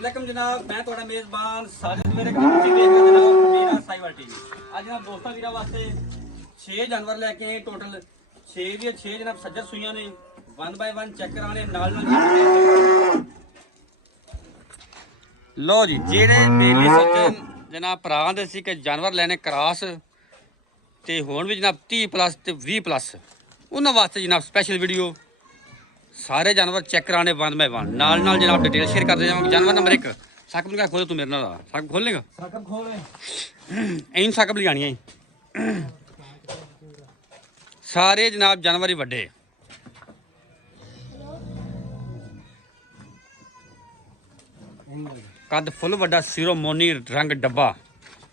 वालेकुम जनाब, मैं थोड़ा मेज़बान साजिद मेरे तुसीं देख रहे हो जनाब मेरा साहिवाल टीवी। आज जनाब दोस्तों वीरां वास्ते 6 जानवर लेके आए टोटल 6 दी 6 जनाब सज्जर सुइयां ने 1 बाय 1 चेक कराने नाल लो जी। जेड़े बेली सज्जन जनाब भरा दे सी कि जानवर लेने क्रॉस ते हुण भी जनाब 30+ ते 20+ उन्हां वास्ते जनाब स्पैशल वीडियो सारे जानवर चेक कराने 1 बाय 1 नाल जनाब डिटेल शेयर करते जावांगे। जानवर नंबर 1 साकब का खोल तू मेरे नाल साकब खोल लेगा साकब खोल ऐन साकब ले जानी है सारे जनाब जानवर ही वड्डे कद फुल वड्डा सिरो मोनी रंग डब्बा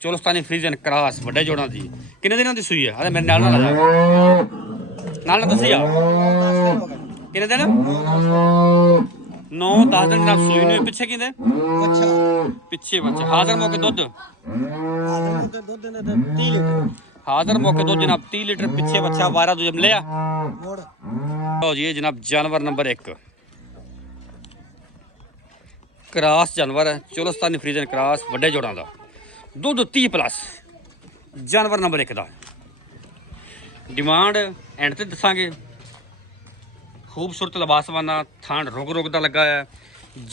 चोलस्तानी फ्रीजन क्रॉस वड्डे जोड़ां दी किन्ने दिनां दी सूई है अरे मेरे नाल आ जा नाल दसी आ किन्ने दिन 9-10 दिन जनाब सूई ने पिछे किंदे अच्छा पिछे बच्चे हाजिर मौके दुध दुध ने 30 लीटर हाजिर मौके दुध जनाब 30 लीटर पिछे बच्चा 12 दूध लिया मोड़ लो जी जनाब जानवर नंबर 1 क्रॉस जानवर है चोलस्तानी फ्रीजन क्रॉस वड्डे जोड़ां दा दुध 30+ जानवर नंबर 1 दा डिमांड एंड ते दसांगे। खूबसूरत लिबासवाना थान रुग रुग दा लगा है।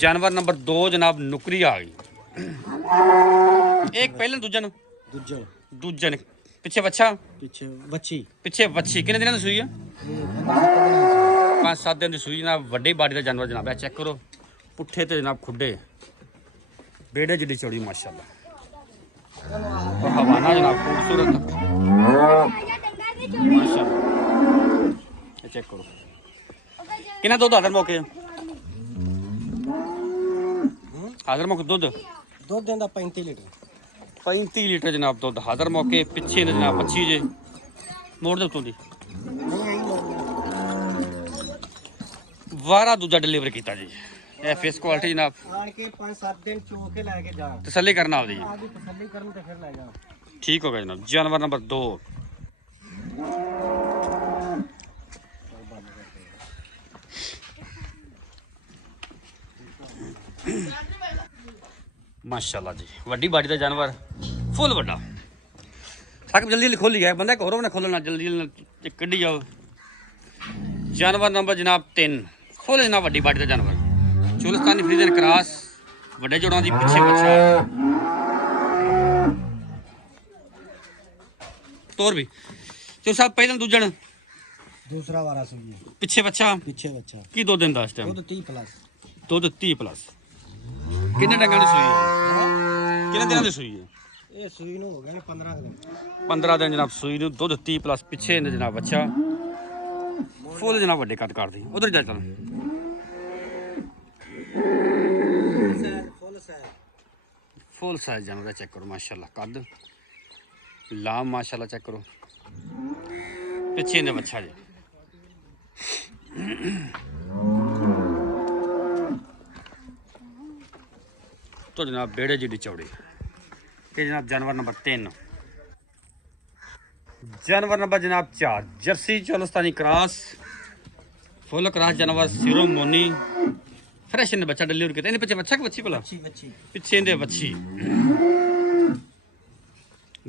जानवर नंबर 2 जनाब नुकरी आ गई एक पहले दूजन दूजन दूजन पिछे बच्चा पीछे बच्ची पिछे बच्ची किन्ने दिनां दी सूई है 5-7 दिन दी सूई जनाब वड्डी बाडी दा जानवर जनाब है चेक करो पुट्ठे ते जनाब खुड्डे बेड़े जिड्डी चौड़ी माशाअल्लाह और हवाना जनाब खूबसूरत माशाअल्लाह चेक करो किन्ना दुध हाजिर मौके हाजिर मौके दुध दुध देंदा 35 लीटर 35 लीटर जनाब दुध हाजिर मौके पिछे ने जनाब बच्ची जे मोड़ दे उत्तों दी वारा दूजा डिलीवर किया जी ये फेस क्वालिटी जनाब आन के 5-7 दिन चो के लेके जा तसल्ली करना आपदी आगे तसल्ली करन ते फिर ले जा ठीक हो गया जनाब। जानवर नंबर 2 माशाल्लाह जी वड्डी बाड़ी का जानवर फुल वड्डा साकब जल्दी जल्दी खोली है बंदा एक होर ने खोलना जल्दी जल्दी कड्डी जाओ। जानवर नंबर जनाब 3 फुल जनाब वड्डी बाड़ी का जानवर चोलस्तानी फ्रीजन क्रॉस वड्डे जोड़ां दी पिछे बच्चा तोर भी चो साहब पहले दूजन दूसरा वारा सुई पिछे बच्चा पीछे बच्चा की 2 दिन दा इस टाइम दुध 30+ दुध 30+ किन्ने डंगां दी सूई है किन्ने दिनां दी सूई है ये सुई नु हो गए 15 दिन 15 दिन जनाब सूई नु दुध 30+ पिछे ने जनाब बच्चा फुल जनाब वड्डे कद कर दी उधर जा चल फुल साइज जानवर चेक करो माशाल्लाह कद लाम माशाल्लाह चेक करो पिछे ने बच्चा जी तो जनाब बेड़े जिड्डी चौड़ी ये जनाब जानवर नंबर 3 जानवर नंबर जनाब 4 Jersey Cholistani cross full cross जानवर सिरो मोनी फ्रेश ने बच्चा डिलीवर किया पिछे बच्चा कि बच्ची भला बच्ची पिछे दे बच्ची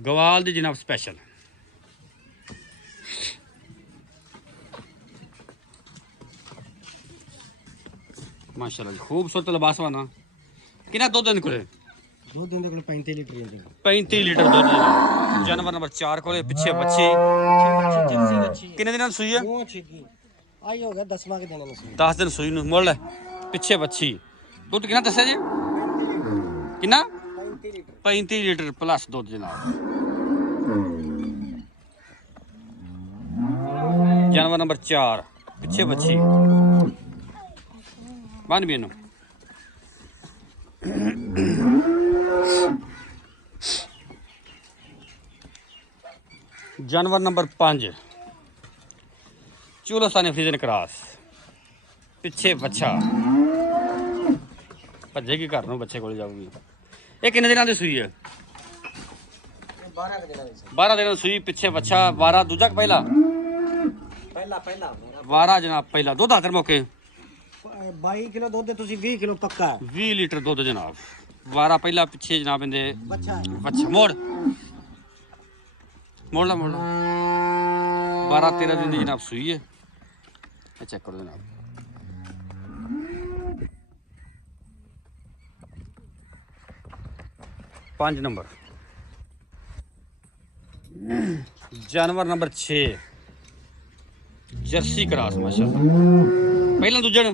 गवाल दी जनाब स्पेशल माशाल्लाह जी खूबसूरत लिबासवाना कितना दुध दिन कोले दुध देंदा कोल 35 लीटर देंदा 35 लीटर दुध जानवर नंबर 4 कोले पिछे बच्ची जर्सी बच्ची कितने दिन सूई है वो छिगी आई हो गया 10वां के दिन ने सुई 10 दिन सूई नु मोड़ ले पिछे बच्ची दुध कितना दस्या जी कितना 35 लीटर 35 लीटर प्लस दुध जनाब जानवर नंबर 4 पिछे बच्ची बन भी जानवर नंबर 5 चोलस्तानी फ्रीजन क्रॉस पिछे बच्चा भजेगी घर में बच्चे को जाऊगी ये किन्ने दिनों की सूई है 12 दिन सूई पिछे बच्चा 12 दूजा पहला पहला 12 जनाब पहला दुध हाजिर मौके 22 ਕਿਲੋ ਦੁੱਧ ਤੁਸੀਂ 20 ਕਿਲੋ ਪੱਕਾ 20 ਲੀਟਰ ਦੁੱਧ ਜਨਾਬ। ਵਾਰਾ ਪਹਿਲਾਂ ਪਿੱਛੇ ਜਨਾਬ ਇਹਦੇ ਬੱਚਾ ਅੱਛਾ ਮੋੜ ਲਾ 12-13 ਦਿਨ ਦੀ ਜਨਾਬ ਸੂਈ ਹੈ। ਇਹ ਚੈੱਕ ਕਰੋ ਜਨਾਬ। ਪੰਜ ਨੰਬਰ ਜਾਨਵਰ ਨੰਬਰ 6 ਜਰਸੀ ਕਰਾਸ ਮਾਸ਼ਾਅੱਲਾ। ਪਹਿਲਾਂ ਦੂਜਣ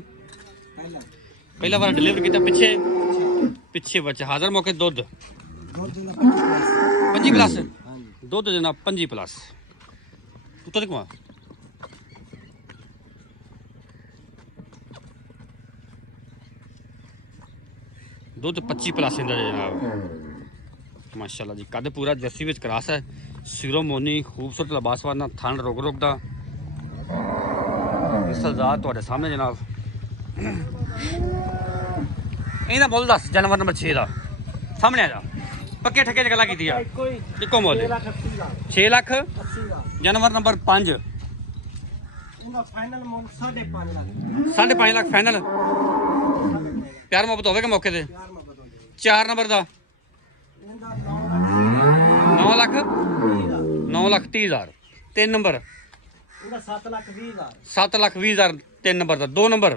ਪਹਿਲਾ ਵਾਰ ਡਿਲੀਵਰ ਕੀਤਾ ਪਿੱਛੇ ਬੱਚਾ ਹਾਜ਼ਰ ਮੌਕੇ ਦੁੱਧ ਦੁੱਧ ਦਾ 25 ਪਲੱਸ ਹਾਂਜੀ ਦੁੱਧ ਜਨਾਬ 25 ਪਲੱਸ ਉੱਤੋਂ ਦੇਖੋ ਦੁੱਧ 25 ਪਲੱਸ ਇੰਦਾ ਜਨਾਬ ਮਾਸ਼ਾਅੱਲਾ ਜੀ। ਕੱਦ ਪੂਰਾ ਜਰਸੀ ਵਿੱਚ ਕਰਾਸ ਹੈ। ਸਿਰੋਂ ਮੋਨੀ ਖੂਬਸੂਰਤ ਲਬਾਸਵਾਰ ਨਾਲ ਥਣ ਰੁਕ ਦਾ ਸਲਜ਼ਾਤ ਤੁਹਾਡੇ ਸਾਹਮਣੇ ਜਨਾਬ। ਇਹਦਾ ਮੁੱਲ ਦੱਸ ਜਾਨਵਰ ਨੰਬਰ 6 ਦਾ ਸਾਹਮਣੇ ਆ ਜਾ। ਪੱਕੇ ਠੱਕੇ 'ਚ ਗੱਲਾਂ ਕੀਤੀ ਆ। ਇੱਕੋ ਮੁੱਲ 6 ਲੱਖ 80 ਦਾ ਜਾਨਵਰ ਨੰਬਰ 5 ਉਹਦਾ ਫਾਈਨਲ ਮੁੱਲ 5.5 ਲੱਖ 5.5 ਲੱਖ ਫਾਈਨਲ। ਪਿਆਰ ਮੁਹੱਬਤ ਹੋਵੇਗਾ ਮੌਕੇ ਤੇ। ਯਾਰ ਮੈਂ ਬਤਾਉਂਦਾ 4 ਨੰਬਰ ਦਾ ਇਹਦਾ 9 ਲੱਖ 9 ਲੱਖ 30 ਹਜ਼ਾਰ। 3 ਨੰਬਰ ਇਹਦਾ 7 ਲੱਖ 20 ਹਜ਼ਾਰ 7 ਲੱਖ 20 ਹਜ਼ਾਰ। 3 ਨੰਬਰ ਦਾ 2 ਨੰਬਰ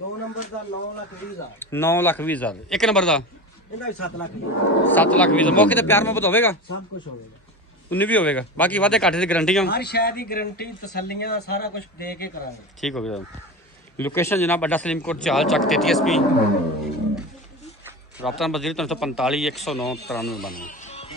2 ਨੰਬਰ ਦਾ 9 ਲੱਖ 20 ਹਜ਼ਾਰ 9 ਲੱਖ 20 ਹਜ਼ਾਰ। 1 ਨੰਬਰ ਦਾ ਇਹਦਾ ਵੀ 7 ਲੱਖ 7 ਲੱਖ 20 ਹਜ਼ਾਰ। ਮੌਕੇ ਤੇ ਪਿਆਰ ਮੁਹੱਬਤ ਹੋਵੇਗਾ ਸਭ ਕੁਝ ਹੋਵੇਗਾ। 19 ਵੀ ਹੋਵੇਗਾ। ਬਾਕੀ ਵਾਧੇ ਘਾਟੇ ਦੀ ਗਰੰਟੀਆਂ ਹਰ ਸ਼ੈ ਦੀ ਗਾਰੰਟੀ ਤਸੱਲੀਆਂ ਸਾਰਾ ਕੁਝ ਦੇ ਕੇ ਕਰਾਂਗੇ। ਠੀਕ ਹੋ ਗਿਆ। ਲੋਕੇਸ਼ਨ ਜਨਾਬ ਅੱਡਾ ਸਲੀਮ ਕੋਟ ਚਾਲ ਚੱਕ 33 SP। ਰਾਬਤਾ ਨੰਬਰ 0345 109 9392।